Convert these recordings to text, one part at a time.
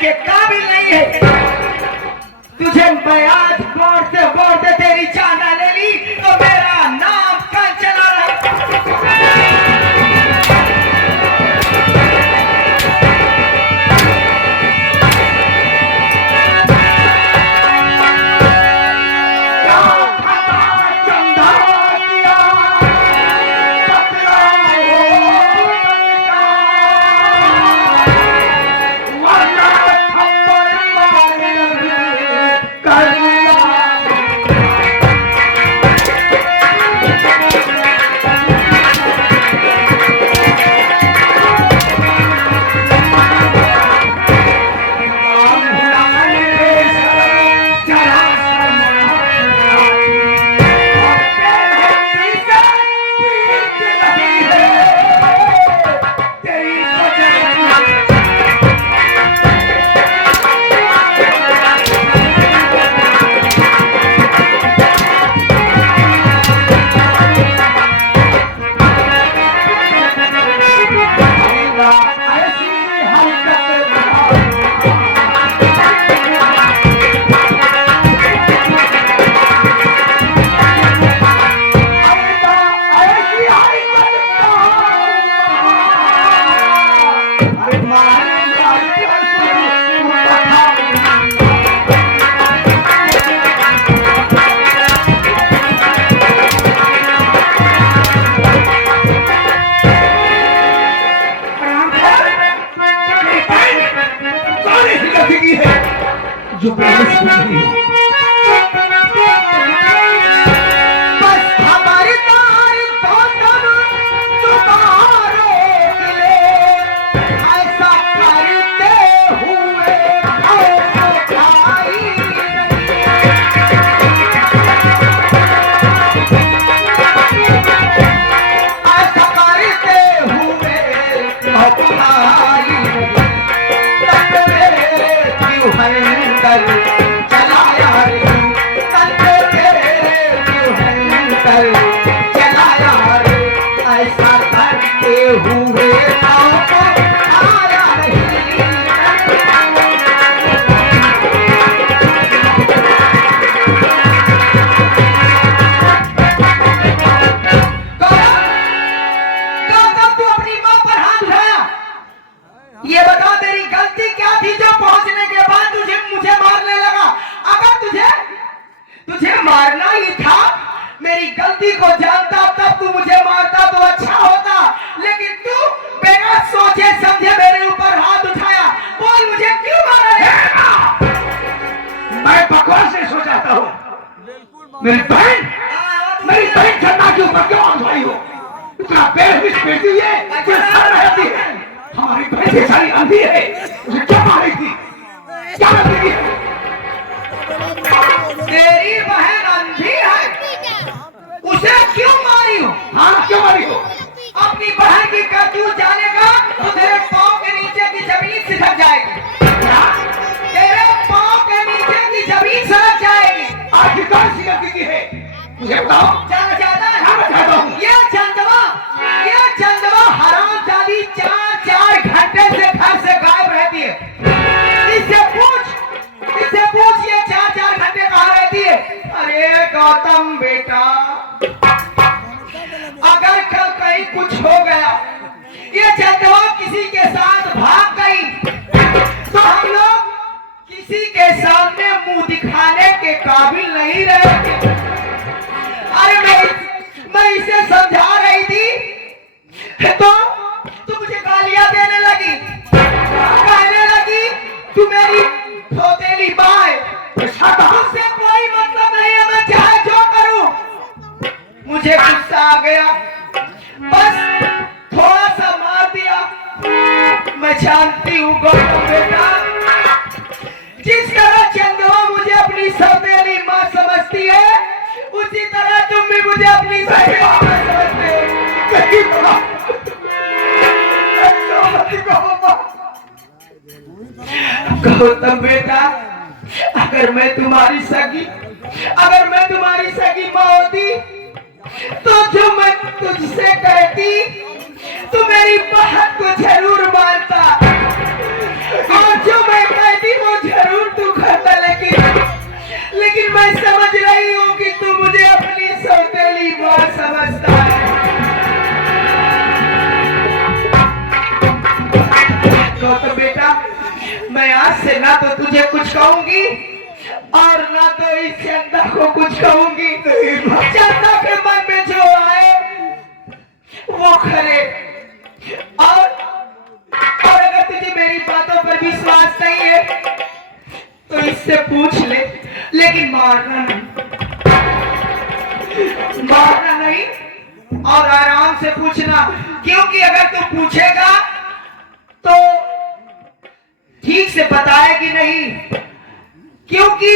के काबिल नहीं है। तुझे मैं आज बोलते बोलते तेरी जान ले ली तो मेरा नाम कल चला जो बस हमारी तारीफ तो तुम्हारे ले ऐसा करते हुए ऐसा करते हुए चलाया रे चलाया रे ऐसा करते हुए आया तू अपनी मां पर हाथ उठाया। ये बता तेरी गलती क्या थी जो पहुंचने के बाद मुझे मारने लगा। अगर तुझे मारना ही था, मेरी गलती को जानता तब तू मुझे मारता तो अच्छा होता, लेकिन तू बिना सोचे समझे मेरे ऊपर हाथ उठाया। बोल मुझे क्यों मारा? मैं बकवास से सोचाता हूँ। मेरी बहन चन्ना के ऊपर क्यों उठाई हो? इतना बेहद बेटी है, रहती है, हमारी बहन की सारी अंधी है, उसे क्या मारी थी? क्या करती है? तेरी बहन अंधी है, उसे क्यों मारी हो? हाँ क्यों मारी हो? अपनी बहन की करतूत जानेगा तो तेरे पाँव के नीचे की जमीन सिसक जाएगी। तेरे पाँव के नीचे की जमीन सिसक जाएगी। आखिर कौन सी गलती की है? मुझे बताओ। जाना चाहता है? हाँ मैं चाहता हूँ। ये चंदवा हरामजादी 4 घंटे से घर से गायब रहती है। इससे पूछ ये 4 घंटे कहाँ रहती है? अरे गौतम बेटा, अगर कल कहीं कुछ हो गया, ये चंदवा किसी के साथ भाग गई, तो हम लोग किसी के सामने मुंह दिखाने के काबिल नहीं रहेंगे। अरे मैं इसे समझा रही थी तो तू मुझे गालियां देने लगी, कहने लगी तू मेरी सौतेली मां है, तुझसे कोई मतलब नहीं है, मैं चाहे जो करूं। मुझे गुस्सा आ गया, बस थोड़ा सा मार दिया। मैं जानती हूँ गौतम बेटा, जिस तरह चंदवा मुझे अपनी सौतेली मां समझती है, उसी तरह तुम भी मुझे अपनी सौतेली मां समझते हो। गौतम बेटा, अगर मैं तुम्हारी सगी माँ होती तो जो मैं तुझसे कहती तो मेरी बात को जरूर मानता, और जो मैं मैं आज से ना तो तुझे कुछ कहूंगी और ना तो इस चंदा को कुछ कहूंगी। चंदा के मन में जो आए वो करे। और अगर तुझे मेरी बातों पर विश्वास नहीं है तो इससे पूछ ले, लेकिन मारना नहीं और आराम से पूछना, क्योंकि अगर तू पूछेगा तो ठीक से बताएगी नहीं, क्योंकि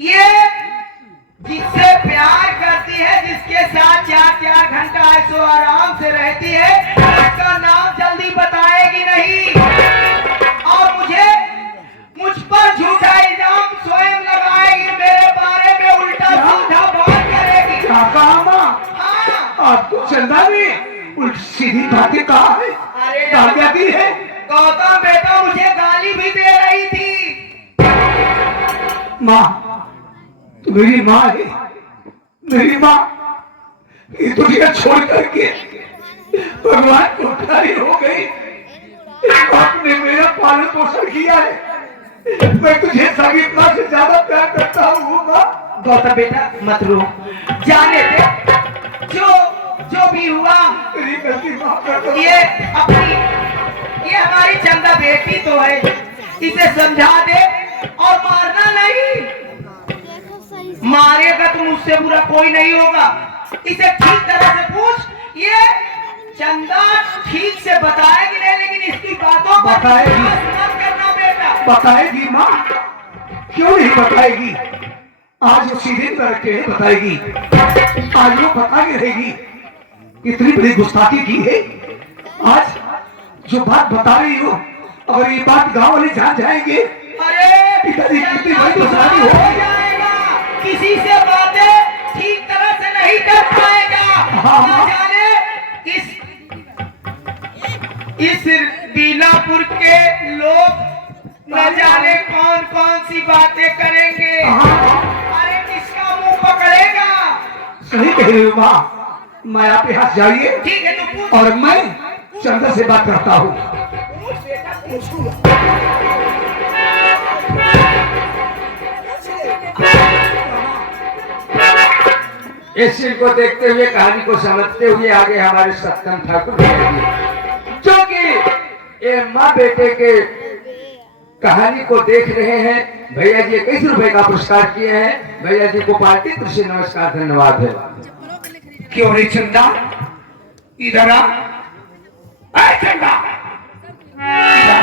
ये जिससे प्यार करती है, जिसके साथ 4-4 घंटा ऐसो आराम से रहती है, उसका नाम जल्दी बताएगी नहीं और मुझ पर झूठा इल्जाम स्वयं लगाएगी, मेरे बारे में उल्टा सीधा बात करेगी। क्या कहा माँ? हाँ, आपको चंदा ने उल्टी सीधी बातें कहा है, अरे गालियाँ दी है। गौतम बेटा मुझे गाली भी दे रही थी। माँ, तू मेरी माँ है, मेरी माँ। ये दुनिया छोड़ करके भगवान को प्यारी हो गई। आपने मेरा पालन पोषण किया है, मैं तुझे संगीत माँ से ज्यादा प्यार करता हूँ माँ। गौतम बेटा मत रो, जाने दे, जो भी हुआ मेरी गलती माफ कर दो। ये हमारी चंदा बेटी तो है, इसे समझा दे और मारना नहीं। मारेगा तो मुझसे बुरा कोई नहीं होगा। इसे ठीक तरह से पूछ, ये चंदा ठीक से बताएगी नहीं, लेकिन इसकी बातों पर बताएगी। विश्वास मत करना बेटा। बताएगी माँ, क्यों नहीं बताएगी? आज वो सीधे करके बताएगी, आज वो बता के रहेगी। इतनी बड़ी गुस्ताखी की है। आज जो बात बता रही हो, अगर ये बात गांव वाले जान जाएंगे, अरे पिताजी कितनी बड़ी तो गुस्ताखी हो होगी। जाएगा, किसी से बातें ठीक तरह से नहीं कर पाएगा। हाँ, ना जाने इस बीलापुर के लोग न जाने कौन कौन सी बातें करेंगे। अरे किसका मुंह पकड़ेगा। सही कह रही हो माँ, मैं आप यहाँ जाइए ठीक है तो पूछ। और मैं चंदा से बात करता हूँ। इस चीज को देखते हुए, कहानी को समझते हुए आगे हमारे सत्यम ठाकुर जो कि ये माँ बेटे के कहानी को देख रहे हैं। भैया जी 21 रुपए का पुरस्कार किए हैं। भैया जी को पार्टी तरफ से नमस्कार, धन्यवाद है। क्यों रे चंदा, इधर आ। ऐ चंदा, इधर आ।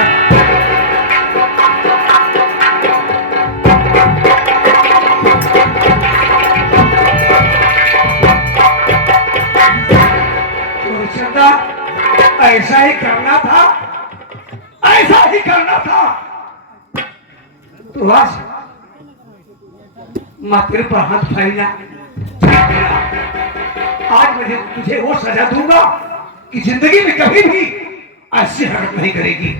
क्यों चंदा, ऐसा ही करना था, ऐसा ही करना था। तो आज मात्र पर हाथ फैला। आज मैं तुझे वो सजा दूंगा कि जिंदगी में कभी भी ऐसी हरकत नहीं करेगी।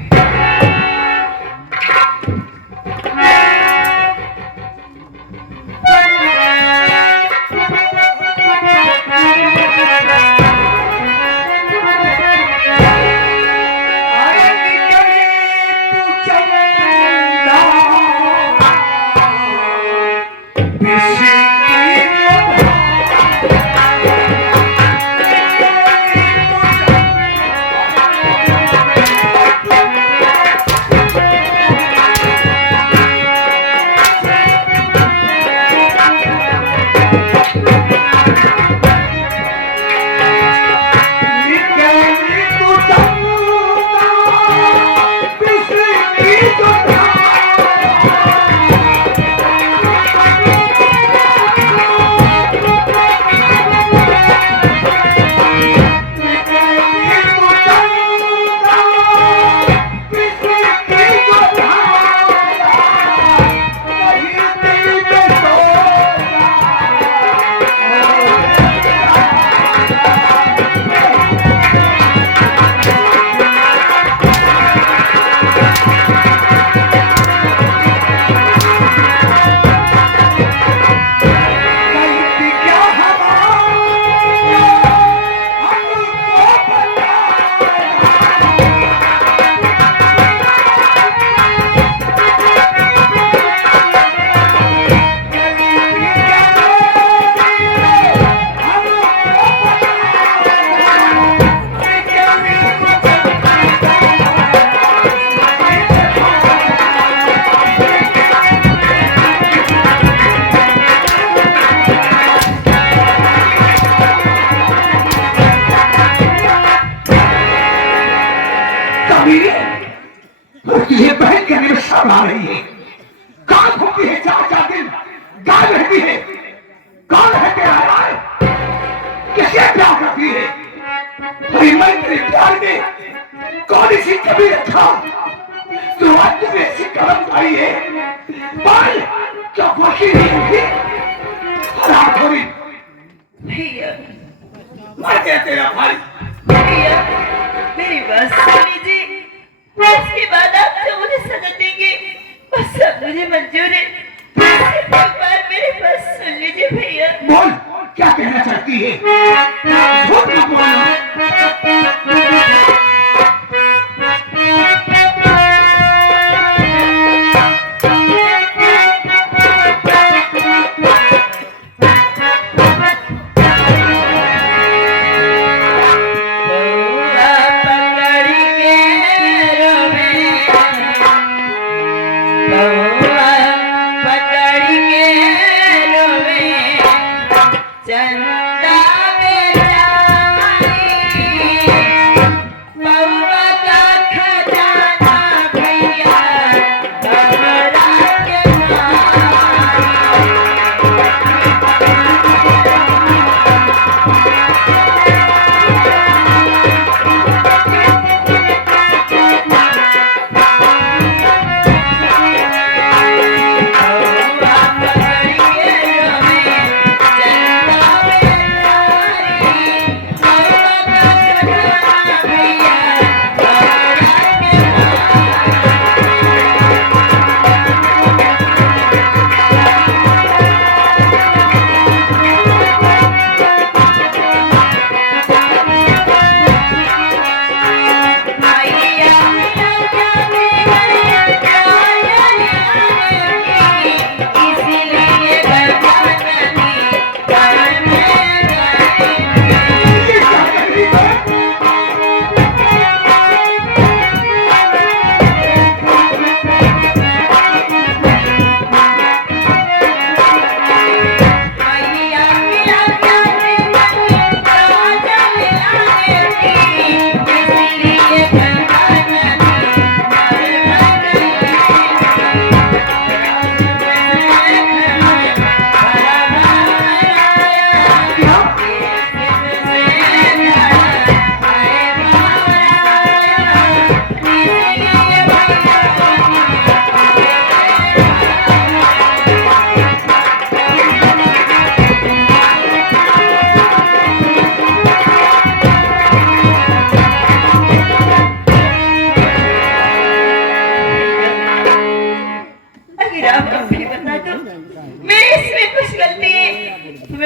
सब आ रही है, काम होती है, 4-4 दिन गाय रहती है। कौन है तेरा राय? किसे प्यार करती है? अरे मैं तेरे प्यार में कौन सी कमी रखा तो आज तुम्हें ऐसी कलम आई है? बोल, क्या खुशी नहीं होगी? हराम खोरी, भैया मर गया तेरा भाई। भैया मेरी बात सुन लीजिए, इसके बाद आप जो मुझे सजा देंगे बस सब मुझे मंजूर है। सिर्फ एक बार मेरी बात सुन लीजिए भैया। बोल, क्या कहना चाहती है? झूठ मत बोलना।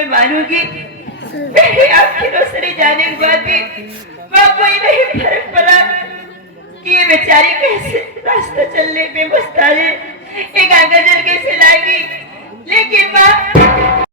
मानूंगी। मेरे आपकी रोसरी जाने के बाद भी वहाँ कोई नहीं फर्क पड़ा कि ये बेचारी कैसे रास्ता चलने में मुस्ताद है। एक गंगा जल कैसे